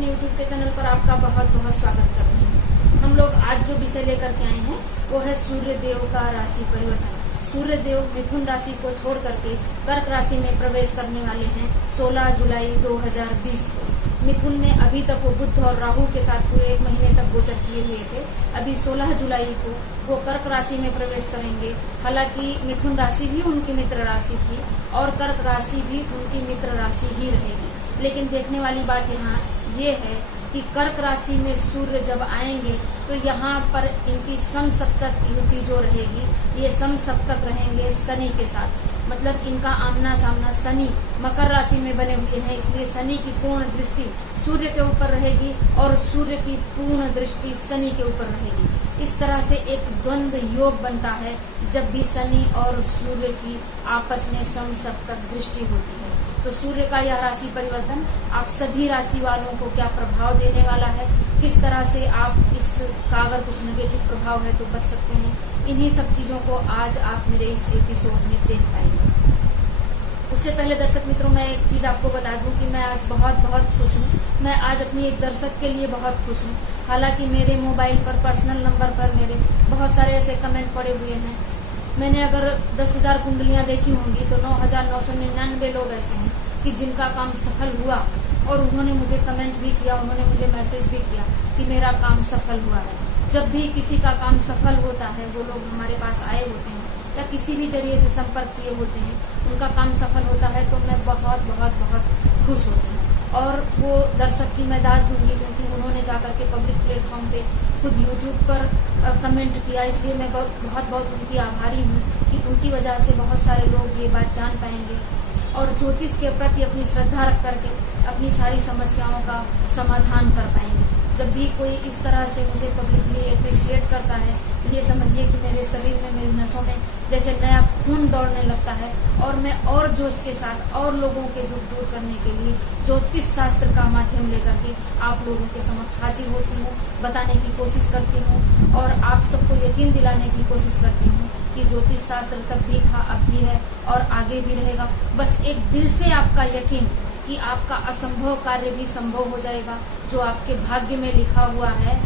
अपने YouTube के channel पर आपका बहुत बहुत स्वागत करते हैं। हम लोग आज जो विषय लेकर के आए हैं वो है सूर्य देव का राशि परिवर्तन। सूर्य देव मिथुन राशि को छोड़ करके कर्क राशि में प्रवेश करने वाले हैं 16 जुलाई 2020 को। मिथुन में अभी तक वो बुध और राहु के साथ पूरे 1 महीने तक गोचर किए हुए थे। अभी 16 जुलाई को वो कर्क राशि में प्रवेश करेंगे। हालांकि मिथुन राशि भी उनकी मित्र राशि थी और कर्क राशि भी उनकी मित्र राशि ही रहेगी। लेकिन देखने वाली बात यहाँ ये है कि कर्क राशि में सूर्य जब आएंगे तो यहाँ पर इनकी समसप्तक युति जो रहेगी, ये समसप्तक रहेंगे शनि के साथ। मतलब इनका आमना सामना शनि मकर राशि में बने हुए हैं, इसलिए शनि की पूर्ण दृष्टि सूर्य के ऊपर रहेगी और सूर्य की पूर्ण दृष्टि शनि के ऊपर रहेगी। इस तरह से एक द्वंद्व योग बनता है जब भी शनि और सूर्य की आपस में समसप्तक दृष्टि होती है। तो सूर्य का यह राशि परिवर्तन आप सभी राशि वालों को क्या प्रभाव देने वाला है, किस तरह से आप इसका अगर कुछ नेगेटिव प्रभाव है तो बच सकते हैं, इन्हीं सब चीजों को आज आप मेरे इस एपिसोड में देख पाएंगे। उससे पहले दर्शक मित्रों, मैं एक चीज आपको बता दूं कि मैं आज बहुत खुश हूँ। मैं आज अपनी एक दर्शक के लिए बहुत खुश हूँ। हालांकि मेरे मोबाइल पर पर्सनल नंबर पर मेरे बहुत सारे ऐसे कमेंट पड़े हुए हैं। मैंने अगर 10,000 कुंडलियां देखी होंगी तो 9,999 लोग ऐसे हैं कि जिनका काम सफल हुआ और उन्होंने मुझे कमेंट भी किया, उन्होंने मुझे मैसेज भी किया कि मेरा काम सफल हुआ है। जब भी किसी का काम सफल होता है, वो लोग हमारे पास आए होते हैं या किसी भी जरिए से संपर्क किए होते हैं, उनका काम सफल होता है तो मैं बहुत खुश होती हूँ। और वो दर्शक की मैं दाज दूंगी क्योंकि उन्होंने जाकर के पब्लिक प्लेटफॉर्म पे खुद यूट्यूब पर कमेंट किया, इसलिए मैं बहुत उनकी आभारी हूँ कि उनकी वजह से बहुत सारे लोग ये बात जान पाएंगे और ज्योतिष के प्रति अपनी श्रद्धा रख करके अपनी सारी समस्याओं का समाधान कर पाएंगे। जब भी कोई इस तरह से मुझे पब्लिकली अप्रिशिएट करता है, ये समझिए कि मेरे शरीर में, मेरी नसों में जैसे नया खून दौड़ने लगता है और मैं और जोश के साथ और लोगों के दुख दूर करने के लिए ज्योतिष शास्त्र का माध्यम लेकर के आप लोगों के समक्ष हाजिर होती हूँ, बताने की कोशिश करती हूँ और आप सबको यकीन दिलाने की कोशिश करती हूँ कि ज्योतिष शास्त्र तब भी था, अब भी है और आगे भी रहेगा। बस एक दिल से आपका यकीन कि आपका असंभव कार्य भी संभव हो जाएगा। जो आपके भाग्य में लिखा हुआ है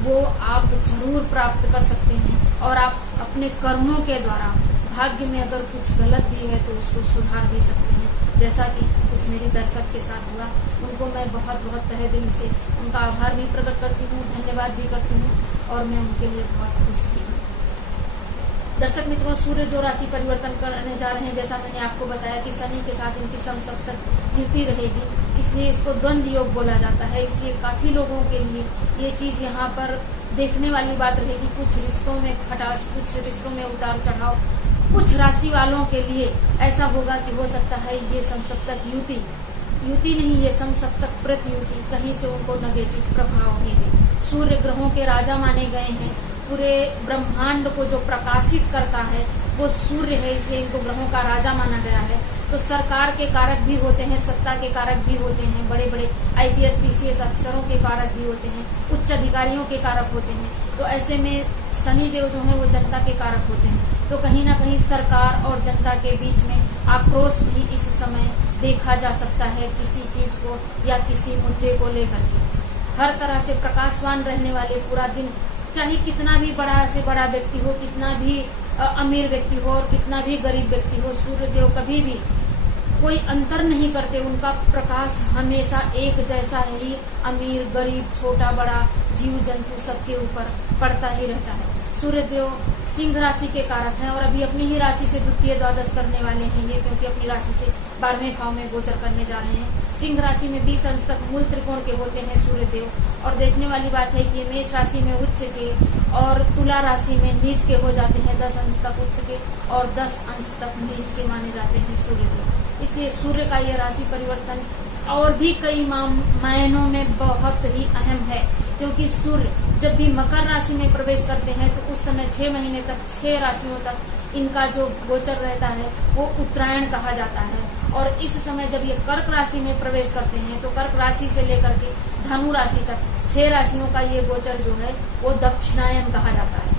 वो आप जरूर प्राप्त कर सकते हैं और आप अपने कर्मों के द्वारा भाग्य में अगर कुछ गलत भी है तो उसको सुधार भी सकते हैं, जैसा कि उस मेरी दर्शक के साथ हुआ। उनको मैं बहुत तहे दिल से उनका आभार भी प्रकट करती हूँ, धन्यवाद भी करती हूँ और मैं उनके लिए बहुत खुश भी हूँ। दर्शक मित्रों, सूर्य जो राशि परिवर्तन करने जा रहे हैं, जैसा मैंने आपको बताया कि शनि के साथ इनकी समसप्तक युति रहेगी, इसलिए इसको द्वंद्व योग बोला जाता है। इसलिए काफी लोगों के लिए ये चीज यहाँ पर देखने वाली बात रहेगी। कुछ रिश्तों में खटास, कुछ रिश्तों में उतार चढ़ाव, कुछ राशि वालों के लिए ऐसा होगा कि हो सकता है ये समसप्तक युति नहीं, ये समसप्तक प्रतियुति कहीं से उनको नेगेटिव प्रभाव भी दे। सूर्य ग्रहों के राजा माने गए हैं। पूरे ब्रह्मांड को जो प्रकाशित करता है वो सूर्य है, इसलिए इनको ग्रहों का राजा माना गया है। तो सरकार के कारक भी होते हैं, सत्ता के कारक भी होते हैं, बड़े बड़े IPS PCS अफसरों के कारक भी होते हैं, उच्च अधिकारियों के कारक होते हैं। तो ऐसे में शनि देव जो है वो जनता के कारक होते हैं। तो कहीं ना कहीं सरकार और जनता के बीच में आक्रोश भी इस समय देखा जा सकता है, किसी चीज को या किसी मुद्दे को लेकर के। हर तरह से प्रकाशवान रहने वाले पूरा दिन, चाहे कितना भी बड़ा से बड़ा व्यक्ति हो, कितना भी अमीर व्यक्ति हो और कितना भी गरीब व्यक्ति हो, सूर्य देव कभी भी कोई अंतर नहीं करते। उनका प्रकाश हमेशा एक जैसा ही अमीर, गरीब, छोटा बड़ा, जीव जंतु सबके ऊपर पड़ता ही रहता है। सूर्य देव सिंह राशि के कारक हैं और अभी अपनी ही राशि से द्वितीय द्वादश करने वाले हैं ये, क्योंकि अपनी राशि से 12वें भाव में गोचर करने जा रहे हैं। सिंह राशि में 20 अंश तक मूल त्रिकोण के होते हैं सूर्य देव। और देखने वाली बात है कि ये मेष राशि में उच्च के और तुला राशि में नीच के हो जाते हैं, 10 अंश तक उच्च के और 10 अंश तक नीच के माने जाते हैं सूर्य देव। इसलिए सूर्य का यह राशि परिवर्तन और भी कई मायनों में बहुत ही अहम है, क्योंकि सूर्य जब भी मकर राशि में प्रवेश करते हैं तो उस समय 6 महीने तक 6 राशियों तक इनका जो गोचर रहता है वो उत्तरायण कहा जाता है। और इस समय जब ये कर्क राशि में प्रवेश करते हैं तो कर्क राशि से लेकर के धनु राशि तक 6 राशियों का ये गोचर जो है वो दक्षिणायन कहा जाता है।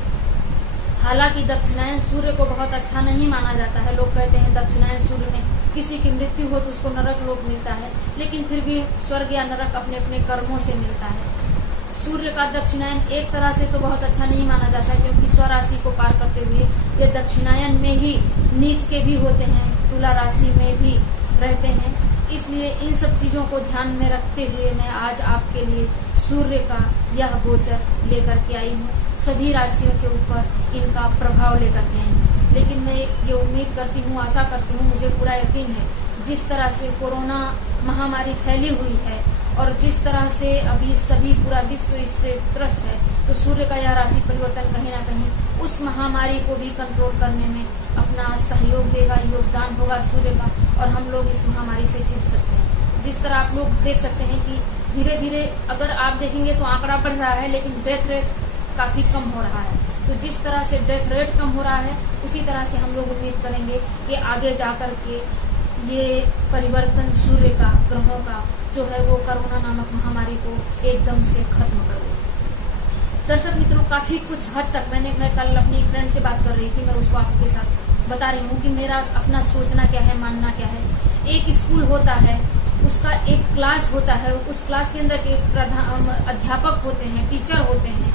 हालांकि दक्षिणायन सूर्य को बहुत अच्छा नहीं माना जाता है। लोग कहते हैं दक्षिणायन सूर्य में किसी की मृत्यु हो तो उसको नरक लोक मिलता है, लेकिन फिर भी स्वर्ग या नरक अपने अपने कर्मों से मिलता है। सूर्य का दक्षिणायन एक तरह से तो बहुत अच्छा नहीं माना जाता है, क्योंकि स्वराशि को पार करते हुए ये दक्षिणायन में ही नीच के भी होते हैं, तुला राशि में भी रहते हैं। इसलिए इन सब चीजों को ध्यान में रखते हुए मैं आज आपके लिए सूर्य का यह गोचर लेकर के आई हूँ। सभी राशियों के ऊपर इनका प्रभाव लेकर के आई हूँ। लेकिन मैं ये उम्मीद करती हूँ, आशा करती हूँ, मुझे पूरा यकीन है, जिस तरह से कोरोना महामारी फैली हुई है और जिस तरह से अभी सभी पूरा विश्व इससे त्रस्त है, तो सूर्य का यह राशि परिवर्तन कहीं ना कहीं उस महामारी को भी कंट्रोल करने में अपना सहयोग देगा, योगदान होगा सूर्य का, और हम लोग इस महामारी से जीत सकते हैं। जिस तरह आप लोग देख सकते हैं कि धीरे धीरे अगर आप देखेंगे तो आंकड़ा बढ़ रहा है, लेकिन डेथ रेट काफी कम हो रहा है। तो जिस तरह से डेथ रेट कम हो रहा है, उसी तरह से हम लोग उम्मीद करेंगे कि आगे जाकर के ये परिवर्तन सूर्य का, ग्रहों का जो है वो कोरोना नामक महामारी को एकदम से खत्म कर दे। दर्शक मित्रों, काफी कुछ हद तक मैं कल अपनी फ्रेंड से बात कर रही थी, मैं उसको आपके साथ बता रही हूँ कि मेरा अपना सोचना क्या है, मानना क्या है। एक स्कूल होता है, उसका एक क्लास होता है, उस क्लास के अंदर एक अध्यापक होते हैं, टीचर होते हैं,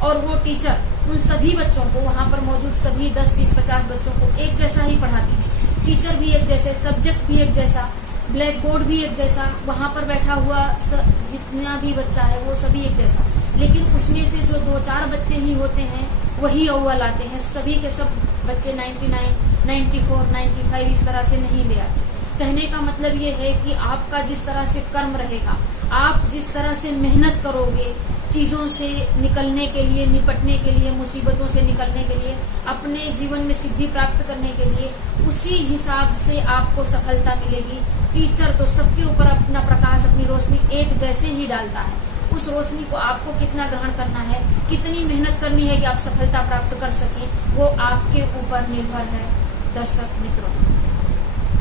और वो टीचर उन सभी बच्चों को, वहाँ पर मौजूद सभी 10, 20, 50 बच्चों को एक जैसा ही पढ़ाती है। टीचर भी एक जैसे, सब्जेक्ट भी एक जैसा, ब्लैक बोर्ड भी एक जैसा, वहाँ पर बैठा हुआ जितना भी बच्चा है वो सभी एक जैसा। लेकिन उसमें से जो 2-4 बच्चे ही होते हैं वही अव्वल आते हैं, सभी के सब बच्चे 99, 94, 95 इस तरह से नहीं ले आते। कहने का मतलब ये है कि आपका जिस तरह से कर्म रहेगा, आप जिस तरह से मेहनत करोगे चीजों से निकलने के लिए, निपटने के लिए, मुसीबतों से निकलने के लिए, अपने जीवन में सिद्धि प्राप्त करने के लिए, उसी हिसाब से आपको सफलता मिलेगी। टीचर तो सबके ऊपर अपना प्रकाश, अपनी रोशनी एक जैसे ही डालता है। उस रोशनी को आपको कितना ग्रहण करना है, कितनी मेहनत करनी है कि आप सफलता प्राप्त कर सकें, वो आपके ऊपर निर्भर है। दर्शक मित्रों,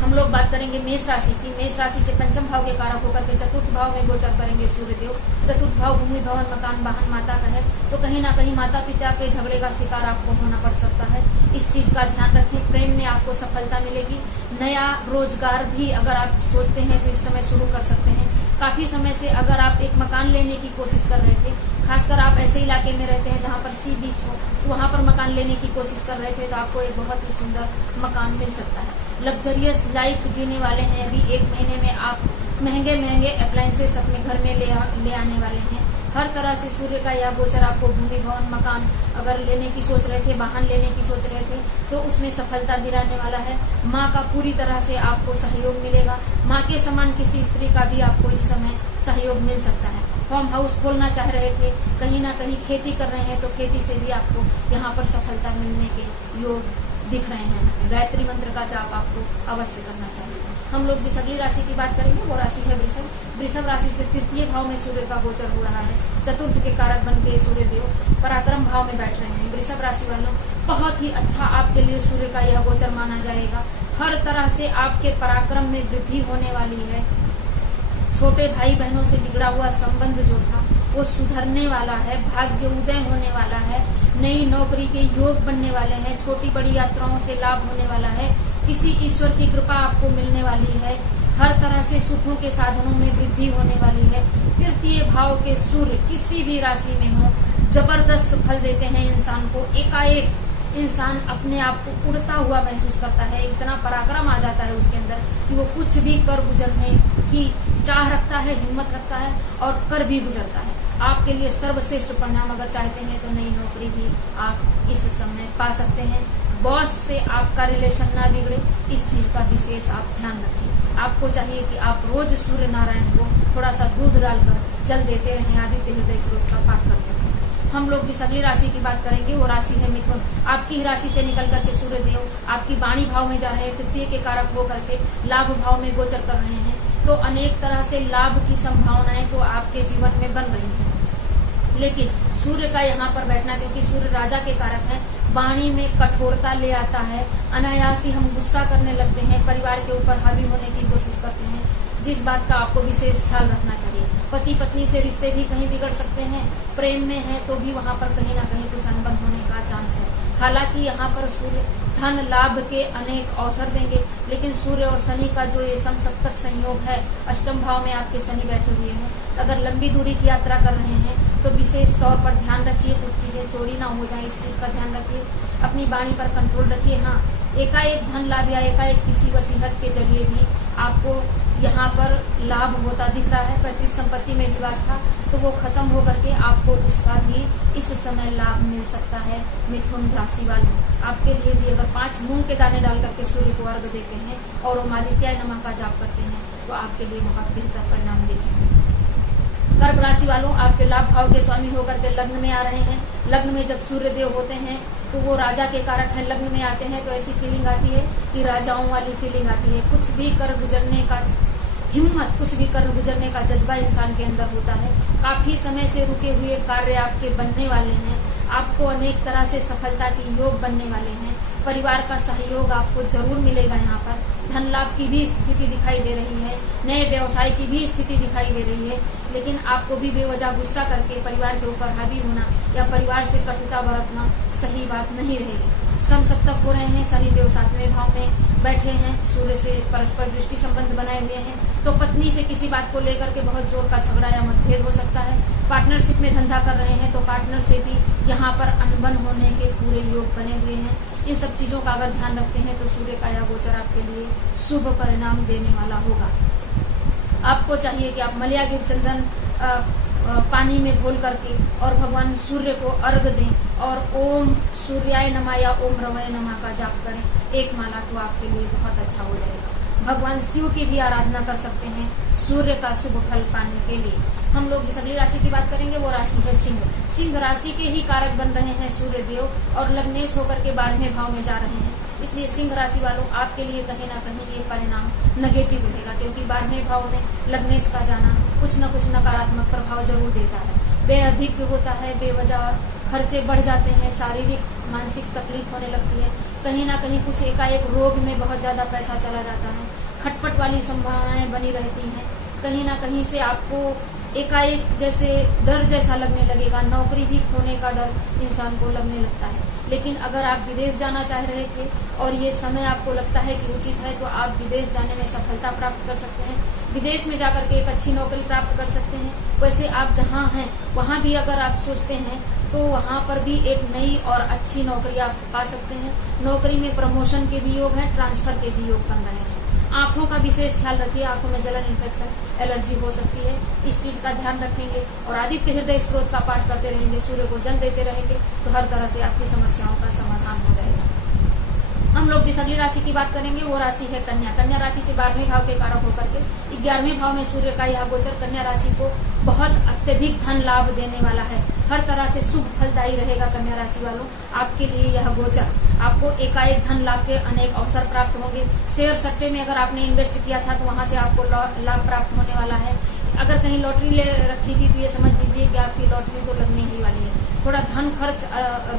हम लोग बात करेंगे मेष राशि की। मेष राशि से पंचम भाव के कारक होकर के चतुर्थ भाव में गोचर करेंगे सूर्यदेव। चतुर्थ भाव भूमि, भवन, मकान, वाहन, माता का है, तो कहीं ना कहीं माता पिता के झगड़े का शिकार आपको होना पड़ सकता है। इस चीज का ध्यान रखें। प्रेम में आपको सफलता मिलेगी। नया रोजगार भी अगर आप सोचते हैं तो इस समय शुरू कर सकते हैं। काफी समय से अगर आप एक मकान लेने की कोशिश कर रहे थे, खासकर आप ऐसे इलाके में रहते हैं जहाँ पर सी बीच हो, वहाँ पर मकान लेने की कोशिश कर रहे थे, तो आपको एक बहुत ही सुंदर मकान मिल सकता है। लग्जरियस लाइफ जीने वाले हैं, अभी 1 महीने में आप महंगे महंगे अप्लायंसेस अपने घर में ले आने वाले हैं। हर तरह से सूर्य का यह गोचर आपको भूमि, भवन, मकान अगर लेने की सोच रहे थे, वाहन लेने की सोच रहे थे, तो उसमें सफलता दिलाने वाला है। माँ का पूरी तरह से आपको सहयोग मिलेगा। माँ के समान किसी स्त्री का भी आपको इस समय सहयोग मिल सकता है। फार्म हाउस खोलना चाह रहे थे, कहीं ना कहीं खेती कर रहे हैं, तो खेती से भी आपको यहाँ पर सफलता मिलने के योग दिख रहे हैं। गायत्री मंत्र का जाप आपको अवश्य करना चाहिए। हम लोग जिस अगली राशि की बात करेंगे वो राशि है वृषभ। वृषभ राशि से तृतीय भाव में सूर्य का गोचर हो रहा है। चतुर्थ के कारक बन के सूर्य देव पराक्रम भाव में बैठ रहे हैं। वृषभ राशि वालों, बहुत ही अच्छा आपके लिए सूर्य का यह गोचर माना जाएगा। हर तरह से आपके पराक्रम में वृद्धि होने वाली है। छोटे भाई बहनों से बिगड़ा हुआ संबंध जो था वो सुधरने वाला है। भाग्य उदय होने वाला है। नई नौकरी के योग बनने वाले हैं। छोटी बड़ी यात्राओं से लाभ होने वाला है। किसी ईश्वर की कृपा आपको मिलने वाली है। हर तरह से सुखों के साधनों में वृद्धि होने वाली है। तृतीय भाव के सूर्य किसी भी राशि में हो, जबरदस्त फल देते हैं इंसान को। एकाएक इंसान अपने आप को उड़ता हुआ महसूस करता है। इतना पराक्रम आ जाता है उसके अंदर कि वो कुछ भी कर गुजरने की चाह रखता है, हिम्मत रखता है और कर भी गुजरता है। आपके लिए सर्वश्रेष्ठ परिणाम अगर चाहते हैं तो नई नौकरी भी आप इस समय पा सकते हैं। बॉस से आपका रिलेशन ना बिगड़े, इस चीज का विशेष आप ध्यान रखें। आपको चाहिए कि आप रोज सूर्य नारायण को थोड़ा सा दूध डालकर जल देते रहें। आदित्य हृदय स्रोत का पाठ करते रहें। हम लोग जिस अगली राशि की बात करेंगे वो राशि है मिथुन। आपकी ही राशि से निकल करके सूर्य देव आपकी वाणी भाव में जा रहे हैं। तृतीय के कारक होकर के लाभ भाव में गोचर कर रहे हैं, तो अनेक तरह से लाभ की संभावनाएं तो आपके जीवन में बन रही हैं। लेकिन सूर्य का यहाँ पर बैठना, क्योंकि सूर्य राजा के कारक है, वाणी में कठोरता ले आता है। अनायास ही हम गुस्सा करने लगते हैं, परिवार के ऊपर हावी होने की कोशिश करते हैं। जिस बात का आपको विशेष ख्याल रखना चाहिए। पति पत्नी से रिश्ते भी कहीं बिगड़ सकते हैं, प्रेम में है तो भी वहाँ पर कहीं ना कहीं कुछ अनबन होने का चांस है। हालांकि यहाँ पर सूर्य धन लाभ के अनेक अवसर देंगे, लेकिन सूर्य और शनि का जो ये समसप्तक संयोग है, अष्टम भाव में आपके शनि बैठे हुए हैं। अगर लंबी दूरी की यात्रा कर रहे हैं तो विशेष तौर पर ध्यान रखिए, कुछ चीजें चोरी ना हो जाए, इस चीज का ध्यान रखिए। अपनी वाणी पर कंट्रोल रखिए। हाँ, एकाएक धन लाभ या एकाएक किसी वसीयत के जरिए भी आपको यहाँ पर लाभ होता दिख रहा है। पैतृक संपत्ति में विवाद था तो वो खत्म हो करके आपको उसका भी इस समय लाभ मिल सकता है। मिथुन राशि वालों, आपके लिए भी अगर 5 मूंग के दाने डाल करके सूर्य को अर्घ देते हैं और ओम आदित्याय नमः का जाप करते हैं तो आपके लिए बहुत बेहतर परिणाम दिखेंगे। कर्क राशि वालों, आपके लाभ भाव के स्वामी होकर के लग्न में आ रहे हैं। लग्न में जब सूर्य देव होते हैं तो वो राजा के कारक हैं। लग्न में आते हैं तो ऐसी फीलिंग आती है कि राजाओं वाली फीलिंग आती है। कुछ भी कर गुजरने का हिम्मत, कुछ भी कर गुजरने का जज्बा इंसान के अंदर होता है। काफी समय से रुके हुए कार्य आपके बनने वाले हैं। आपको अनेक तरह से सफलता के योग बनने वाले हैं। परिवार का सहयोग आपको जरूर मिलेगा। यहाँ पर धन लाभ की भी स्थिति दिखाई दे रही है, नए व्यवसाय की भी स्थिति दिखाई दे रही है। लेकिन आपको भी बेवजह गुस्सा करके परिवार के ऊपर हावी होना या परिवार से कटुता बरतना सही बात नहीं रहेगी। समसप्तक हो रहे हैं, शनिदेव 7वें भाव में बैठे हैं, सूर्य से परस्पर दृष्टि संबंध बनाए हुए हैं, तो पत्नी से किसी बात को लेकर के बहुत जोर का झगड़ा या मतभेद हो सकता है। पार्टनरशिप में धंधा कर रहे हैं तो पार्टनर से भी यहाँ पर अनबन होने के पूरे योग बने हुए हैं। इन सब चीजों का अगर ध्यान रखते हैं तो सूर्य का यह गोचर आपके लिए शुभ परिणाम देने वाला होगा। आपको चाहिए कि आप मलया गिर चंदन पानी में घोल करके और भगवान सूर्य को अर्घ दें और ओम सूर्याय नमः या ओम रवय नमः का जाप करें। एक माला तो आपके लिए बहुत अच्छा हो जाएगा। भगवान शिव की भी आराधना कर सकते हैं सूर्य का शुभ फल पाने के लिए। हम लोग जिस अगली राशि की बात करेंगे वो राशि है सिंह। सिंह राशि के ही कारक बन रहे हैं सूर्य देव और लग्नेश होकर के 12वें भाव में जा रहे हैं। इसलिए सिंह राशि वालों, आपके लिए कहीं ना कहीं ये परिणाम नेगेटिव रहेगा, क्योंकि 12वें भाव में लग्नेश का जाना कुछ न कुछ नकारात्मक प्रभाव जरूर देता है। व्यय अधिक होता है, बेवजह खर्चे बढ़ जाते हैं, शारीरिक मानसिक तकलीफ होने लगती है। कहीं ना कहीं कुछ एकाएक रोग में बहुत ज्यादा पैसा चला जाता है। खटपट वाली संभावनाएं बनी रहती हैं। कहीं ना कहीं से आपको एकाएक जैसे डर जैसा लगने लगेगा। नौकरी भी खोने का डर इंसान को लगने लगता है। लेकिन अगर आप विदेश जाना चाह रहे थे और ये समय आपको लगता है कि उचित है तो आप विदेश जाने में सफलता प्राप्त कर सकते हैं। विदेश में जाकर के एक अच्छी नौकरी प्राप्त कर सकते हैं। वैसे आप जहाँ हैं वहाँ भी अगर आप सोचते हैं तो वहाँ पर भी एक नई और अच्छी नौकरी आप पा सकते हैं। नौकरी में प्रमोशन के भी योग है, ट्रांसफर के भी योग बन रहे हैं। आंखों का विशेष ख्याल रखिए, आंखों में जलन, इन्फेक्शन, एलर्जी हो सकती है, इस चीज का ध्यान रखेंगे और आदित्य हृदय स्त्रोत का पाठ करते रहेंगे, सूर्य को जल देते रहेंगे तो हर तरह से आपकी समस्याओं का समाधान हो जाएगा। हम लोग जिस अगली राशि की बात करेंगे वो राशि है कन्या। कन्या राशि से 12वें भाव के कारक होकर के 11वें भाव में सूर्य का यह गोचर कन्या राशि को बहुत अत्यधिक धन लाभ देने वाला है। हर तरह से शुभ फलदायी रहेगा कन्या राशि वालों। आपके लिए यह गोचर आपको एकाएक धन लाभ के अनेक अवसर प्राप्त होंगे। शेयर सट्टे में अगर आपने इन्वेस्ट किया था तो वहां से आपको लाभ प्राप्त होने वाला है। अगर कहीं लॉटरी ले रखी थी तो ये समझ लीजिए कि आपकी लॉटरी तो लगने ही वाली है। थोड़ा धन खर्च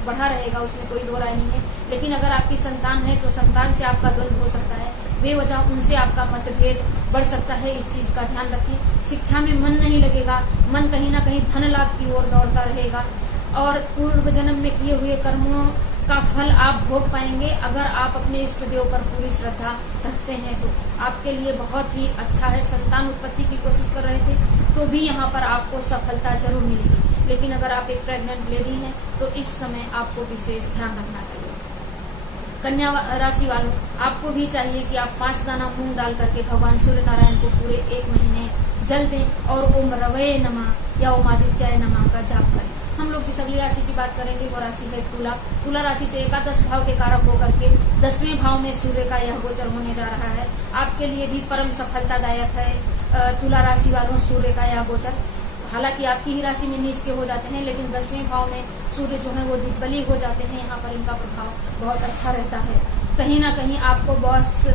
बढ़ा रहेगा, उसमें कोई दो राय नहीं है। लेकिन अगर आपकी संतान है तो संतान से आपका द्वंद्व हो सकता है, बेवजह उनसे आपका मतभेद बढ़ सकता है। इस चीज का ध्यान रखें। शिक्षा में मन नहीं लगेगा, मन कहीं ना कहीं धन लाभ की ओर दौड़ता रहेगा और पूर्व जन्म में किए हुए कर्मों का फल आप भोग पाएंगे। अगर आप अपने इष्ट देव पर पूरी श्रद्धा रखते हैं तो आपके लिए बहुत ही अच्छा है। संतान उत्पत्ति की कोशिश कर रहे थे तो भी यहाँ पर आपको सफलता जरूर मिलेगी। लेकिन अगर आप एक प्रेग्नेंट लेडी हैं तो इस समय आपको विशेष ध्यान रखना चाहिए। कन्या राशि वालों, आपको भी चाहिए कि आप 5 दाना मूंग डाल करके भगवान सूर्य नारायण को पूरे 1 महीने जल दें और ओम रवये नमः या ओम आदित्याय नमः का जाप करें। हम लोग जिस अगली राशि की बात करेंगे वो राशि है तुला। तुला राशि से एकादश भाव के कारक होकर के 10वें भाव में सूर्य का यह गोचर होने जा रहा है। आपके लिए भी परम सफलतादायक है तुला राशि वालों सूर्य का यह गोचर। हालांकि आपकी ही राशि में नीच के हो जाते हैं, लेकिन 10वें भाव में सूर्य जो है वो दिग्बली हो जाते हैं। यहाँ पर इनका प्रभाव बहुत अच्छा रहता है। कहीं ना कहीं आपको बॉस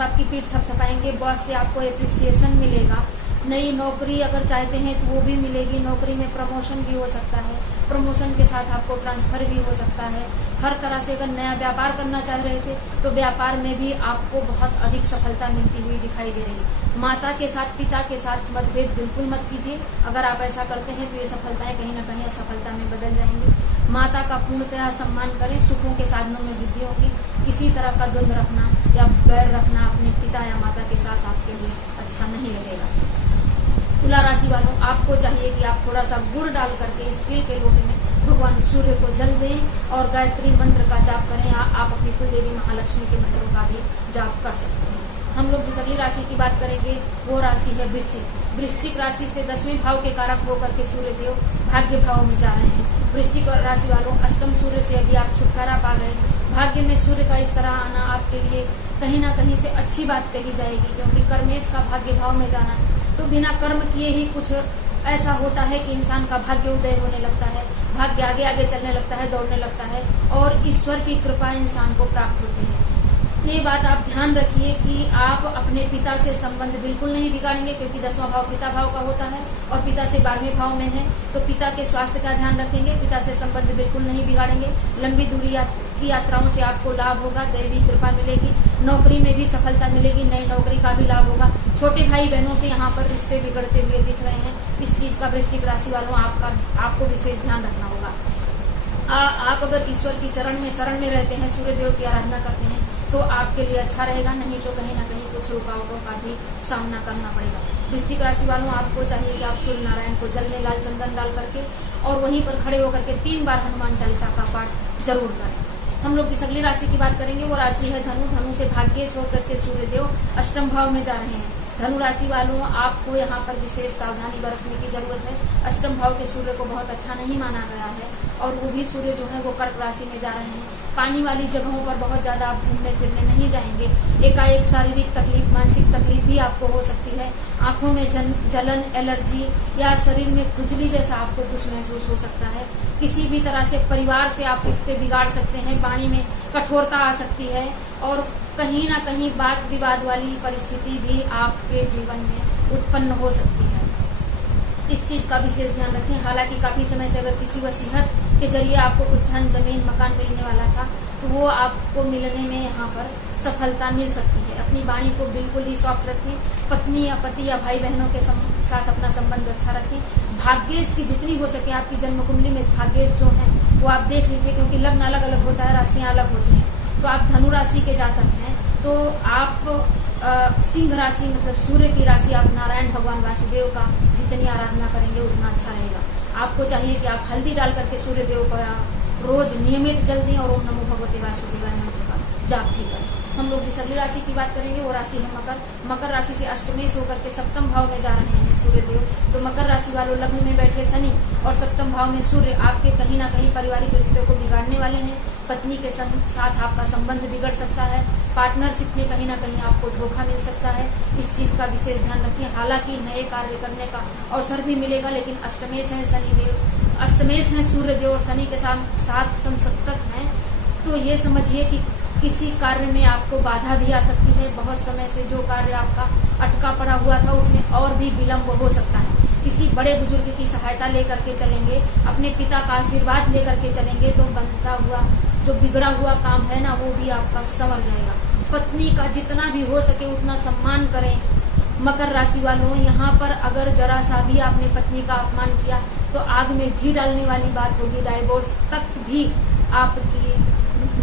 आपकी पीठ थपथपाएंगे, बॉस से आपको एप्रिसिएशन मिलेगा। नई नौकरी अगर चाहते हैं तो वो भी मिलेगी, नौकरी में प्रमोशन भी हो सकता है। प्रमोशन के साथ आपको ट्रांसफर भी हो सकता है। हर तरह से अगर नया व्यापार करना चाह रहे थे तो व्यापार में भी आपको बहुत अधिक सफलता मिलती हुई दिखाई दे रही है। माता के साथ, पिता के साथ मतभेद बिल्कुल मत कीजिए। अगर आप ऐसा करते हैं तो ये सफलताएं कहीं न कहीं असफलता में बदल जाएंगी। माता का पूर्णतः सम्मान करें। सुखों के साधनों में वृद्धि होगी। किसी तरह का द्वंद्व रखना या बैर रखना अपने पिता या माता के साथ आपके लिए अच्छा नहीं लगेगा। तुला राशि वालों, आपको चाहिए कि आप थोड़ा सा गुड़ डाल करके स्टील के लोटे में भगवान सूर्य को जल दें और गायत्री मंत्र का जाप करें। आप अपनी कुलदेवी महालक्ष्मी के मंत्रों का भी जाप कर सकते हैं। हम लोग जिस अगली राशि की बात करेंगे वो राशि है वृश्चिक। वृश्चिक राशि से 10वें भाव के कारक होकर के सूर्य देव भाग्य भाव में जा रहे हैं। वृश्चिक राशि वालों, अष्टम सूर्य से अभी आप छुटकारा पा गए। भाग्य में सूर्य का इस तरह आना आपके लिए कहीं ना कहीं से अच्छी बात कही जाएगी, क्योंकि कर्मेश का भाग्य भाव में जाना तो बिना कर्म किए ही कुछ ऐसा होता है कि इंसान का भाग्य उदय होने लगता है, भाग्य आगे आगे चलने लगता है, दौड़ने लगता है और ईश्वर की कृपा इंसान को प्राप्त होती है। ये बात आप ध्यान रखिए कि आप अपने पिता से संबंध बिल्कुल नहीं बिगाड़ेंगे, क्योंकि 10वां भाव पिता भाव का होता है और पिता से 12वें भाव में है, तो पिता के स्वास्थ्य का ध्यान रखेंगे। पिता से संबंध बिल्कुल नहीं बिगाड़ेंगे। लंबी दूरी की यात्राओं से आपको लाभ होगा, दैवी कृपा मिलेगी। नौकरी में भी सफलता मिलेगी, नई नौकरी का भी लाभ होगा। छोटे भाई बहनों से यहाँ पर रिश्ते बिगड़ते हुए दिख रहे हैं। इस चीज का वृश्चिक राशि वालों आपको विशेष ध्यान रखना होगा। आप अगर ईश्वर की चरण में शरण में रहते हैं, सूर्य देव की आराधना करते हैं तो आपके लिए अच्छा रहेगा, नहीं तो कहीं ना कहीं कुछ रुकावटों का भी सामना करना पड़ेगा। वृश्चिक राशि वालों, आपको चाहिए कि आप सूर्य नारायण को जल में लाल चंदन डाल करके और वहीं पर खड़े होकर के 3 बार हनुमान चालीसा का पाठ जरूर करें। हम लोग जिस अगली राशि की बात करेंगे वो राशि है धनु। धनु से भाग्येश होकर के सूर्य देव अष्टम भाव में जा रहे हैं। धनु राशि वालों, आपको यहाँ पर विशेष सावधानी बरतने की जरूरत है। अष्टम भाव के सूर्य को बहुत अच्छा नहीं माना गया है और वो भी सूर्य जो है वो कर्क राशि में जा रहे हैं। पानी वाली जगहों पर बहुत ज्यादा आप घूमने फिरने नहीं जाएंगे। एकाएक शारीरिक तकलीफ, मानसिक तकलीफ भी आपको हो सकती है। आंखों में जलन, एलर्जी या शरीर में खुजली जैसा आपको कुछ महसूस हो सकता है। किसी भी तरह से परिवार से आप रिश्ते बिगाड़ सकते हैं। वाणी में कठोरता आ सकती है और कहीं ना कहीं वाद विवाद वाली परिस्थिति भी आपके जीवन में उत्पन्न हो सकती है। इस चीज का विशेष ध्यान रखें। हालांकि काफी समय से अगर किसी वसीयत के जरिए आपको कुछ धन, जमीन, मकान मिलने वाला था तो वो आपको मिलने में यहाँ पर सफलता मिल सकती है। अपनी वाणी को बिल्कुल ही सॉफ्ट रखें। पत्नी या पति या भाई बहनों के साथ अपना संबंध अच्छा रखें। भाग्येश की जितनी हो सके आपकी जन्म कुंडली में भाग्येश जो है वो आप देख लीजिए, क्योंकि लग्न अलग अलग होता है, राशियां अलग होती हैं। तो आप धनु राशि के जातक हैं तो आप सिंह राशि मतलब सूर्य की राशि आप नारायण भगवान वासुदेव का जितनी आराधना करेंगे उतना अच्छा रहेगा। आपको चाहिए कि आप हल्दी डाल करके सूर्य देव का रोज नियमित जल दें और ओम नमो भगवते वासुदेवाय मंत्र का जाप भी करें। हम लोग जिस अगली राशि की बात करेंगे वो राशि है मकर। मकर राशि से अष्टमेश होकर के सप्तम भाव में जा रहे हैं सूर्य देव। तो मकर राशि वालों, लग्न में बैठे शनि और सप्तम भाव में सूर्य आपके कहीं ना कहीं पारिवारिक रिश्ते को बिगाड़ने वाले हैं। पत्नी के साथ आपका संबंध बिगड़ सकता है। पार्टनरशिप में कहीं ना कहीं आपको धोखा मिल सकता है। इस चीज का विशेष ध्यान रखें। हालांकि नए कार्य करने का अवसर भी मिलेगा, लेकिन अष्टमेश है शनिदेव, अष्टमेश है सूर्य देव और शनि के साथ समसप्तक हैं, तो ये समझिए कि किसी कार्य में आपको बाधा भी आ सकती है। बहुत समय से जो कार्य आपका अटका पड़ा हुआ था उसमें और भी विलम्ब हो सकता है। किसी बड़े बुजुर्ग की सहायता लेकर के चलेंगे, अपने पिता का आशीर्वाद लेकर के चलेंगे तो बनता हुआ जो बिगड़ा हुआ काम है ना वो भी आपका संवर जाएगा। पत्नी का जितना भी हो सके उतना सम्मान करें। मकर राशि वालों, यहाँ पर अगर जरा सा भी आपने पत्नी का अपमान किया तो आग में घी डालने वाली बात होगी। डाइवोर्स तक भी आपकी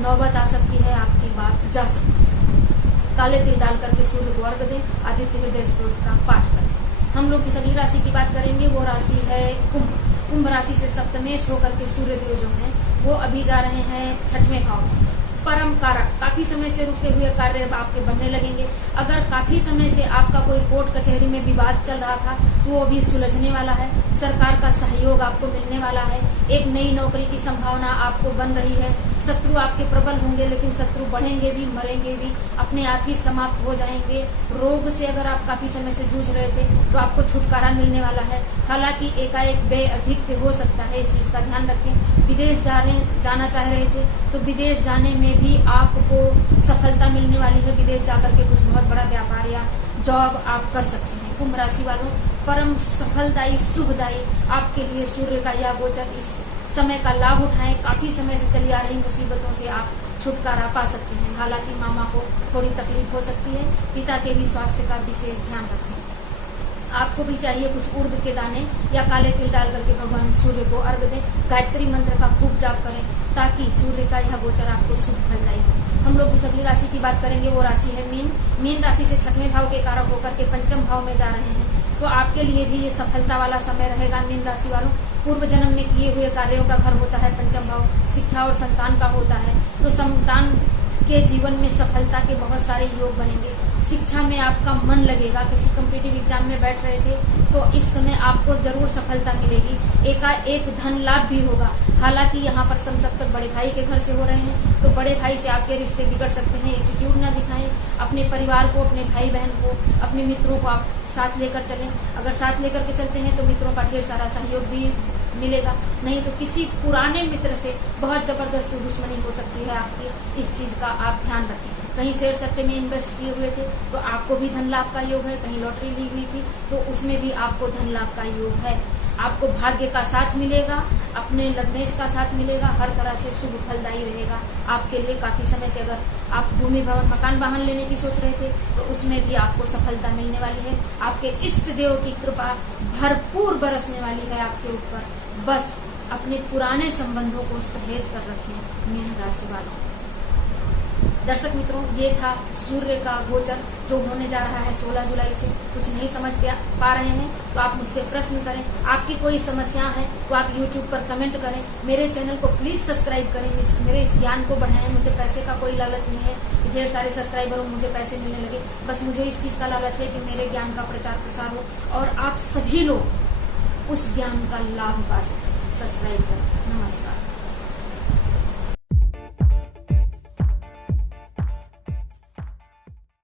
नौबत आ सकती है, आपकी बात जा सकती है। काले तिल डाल करके सूर्य को अर्घ दें। आदित्य हृदय स्त्रोत का पाठ करें। हम लोग जिस अगली राशि की बात करेंगे वो राशि है कुंभ। कुंभ राशि से सप्तमेश होकर के सूर्य देव जो हैं वो अभी जा रहे हैं 6वें भाव में। परम कारक, काफी समय से रुके हुए कार्य आपके बनने लगेंगे। अगर काफी समय से आपका कोई कोर्ट कचहरी में विवाद चल रहा था तो वो भी सुलझने वाला है। सरकार का सहयोग आपको मिलने वाला है। एक नई नौकरी की संभावना आपको बन रही है। शत्रु आपके प्रबल होंगे, लेकिन शत्रु बढ़ेंगे भी, मरेंगे भी, अपने आप ही समाप्त हो जाएंगे। रोग से अगर आप काफी समय से जूझ रहे थे तो आपको छुटकारा मिलने वाला है। हालांकि एकाएक व्यय अधिक हो सकता है, इस चीज का ध्यान रखें। विदेश जाना चाह रहे थे तो विदेश जाने में भी आपको सफलता मिलने वाली है। विदेश जाकर के कुछ बहुत बड़ा व्यापार या जॉब आप कर सकते हैं। कुंभ राशि वालों, परम सफलदायी, शुभदायी आपके लिए सूर्य का यह गोचर इस समय का लाभ उठाएं। काफी समय से चली आ रही मुसीबतों से आप छुटकारा पा सकते हैं। हालांकि मामा को थोड़ी तकलीफ हो सकती है। पिता के भी स्वास्थ्य का विशेष ध्यान रखें। आपको भी चाहिए कुछ उर्द के दाने या काले तिल डाल करके भगवान सूर्य को अर्घ दें। गायत्री मंत्र का खूब जाप करें ताकि सूर्य का यह गोचर आपको शुभ फलदायी हो। हम लोग जिस अगली राशि की बात करेंगे वो राशि है मीन। मीन राशि से 6वें भाव के कारक होकर के 5वें भाव में जा रहे हैं, तो आपके लिए भी ये सफलता वाला समय रहेगा। मीन राशि वालों, पूर्व जन्म में किए हुए कार्यों का घर होता है 5वां भाव, शिक्षा और संतान का होता है, तो संतान के जीवन में सफलता के बहुत सारे योग बनेंगे। शिक्षा में आपका मन लगेगा। किसी कॉम्पिटिटिव एग्जाम में बैठ रहे थे तो इस समय आपको जरूर सफलता मिलेगी। एकाएक धन लाभ भी होगा। हालांकि यहाँ पर समशक्तक बड़े भाई के घर से हो रहे हैं, तो बड़े भाई से आपके रिश्ते बिगड़ सकते हैं। एटीट्यूड ना दिखाएं। अपने परिवार को, अपने भाई बहन को, अपने मित्रों को आप साथ लेकर चलें। अगर साथ लेकर के चलते हैं तो मित्रों का ढेर सारा सहयोग भी मिलेगा। नहीं तो किसी पुराने मित्र से बहुत जबरदस्त दुश्मनी हो सकती है आपकी। इस चीज का आप ध्यान रखें। कहीं शेयर सट्टे में इन्वेस्ट किए हुए थे तो आपको भी धन लाभ का योग है। कहीं लॉटरी ली हुई थी तो उसमें भी आपको धन लाभ का योग है। आपको भाग्य का साथ मिलेगा, अपने लग्नेश का साथ मिलेगा। हर तरह से शुभ फलदायी रहेगा आपके लिए। काफी समय से अगर आप भूमि भवन मकान वाहन लेने की सोच रहे थे तो उसमें भी आपको सफलता मिलने वाली है। आपके इष्ट देव की कृपा भरपूर बरसने वाली है आपके ऊपर। बस अपने पुराने संबंधों को सहेज कर रखें मीन राशि वालों। दर्शक मित्रों, ये था सूर्य का गोचर जो होने जा रहा है 16 जुलाई से। कुछ नहीं समझ पा रहे हैं तो आप मुझसे प्रश्न करें। आपकी कोई समस्या है तो आप YouTube पर कमेंट करें। मेरे चैनल को प्लीज सब्सक्राइब करें। मेरे इस ज्ञान को बढ़ाएं। मुझे पैसे का कोई लालच नहीं है कि ढेर सारे सब्सक्राइबर हो मुझे पैसे मिलने लगे। बस मुझे इस चीज का लालच है कि मेरे ज्ञान का प्रचार प्रसार हो और आप सभी लोग उस ज्ञान का लाभ पा सकें। सब्सक्राइब करें। नमस्कार।